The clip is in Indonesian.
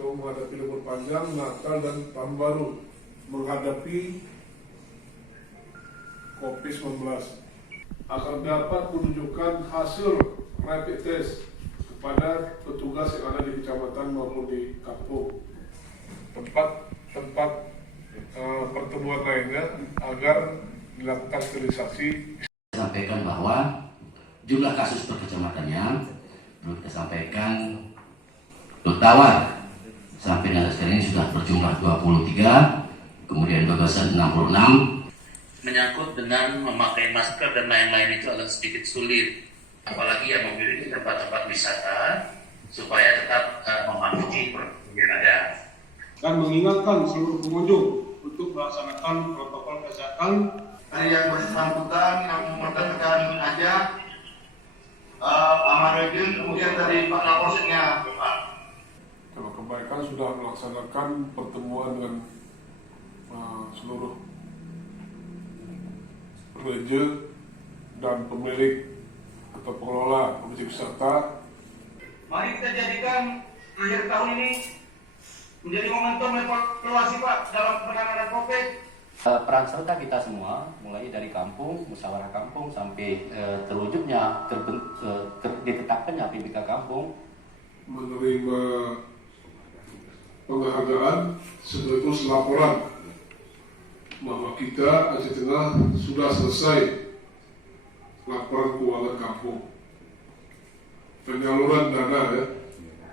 untuk menghadapi libur panjang, Natal dan Tahun Baru, menghadapi COVID-19 agar dapat menunjukkan hasil rapid test kepada petugas yang ada di kecamatan maupun di kampung. Tempat pertemuan lainnya agar dilakukan sterilisasi. Sampaikan bahwa jumlah kasus per kecamatannya perlu kita sampaikan Tawar sampai dengan sekarang ini sudah berjumlah 23, kemudian Bagasan 66. Menyangkut dengan memakai masker dan lain-lain itu agak sedikit sulit, apalagi yang memiliki tempat-tempat wisata, supaya tetap mematuhi protokol yang ada. Dan mengingatkan seluruh pengunjung untuk melaksanakan protokol kesehatan. Dari yang bersangkutan yang mendatangi ajak Amarudin, kemudian dari Pak Kapolseknya. Kalau kebaikan sudah melaksanakan pertemuan dengan seluruh gereja dan pemilik atau pengelola objek wisata. Mari kita jadikan akhir tahun ini menjadi momentum evaluasi Pak dalam penanganan COVID. Peran serta kita semua, mulai dari kampung, musyawarah kampung sampai terwujudnya ditetapkannya PBK kampung, menerima penghargaan sekaligus laporan bahwa kita Aceh Tengah sudah selesai laporan keuangan kampung, penyaluran dana ya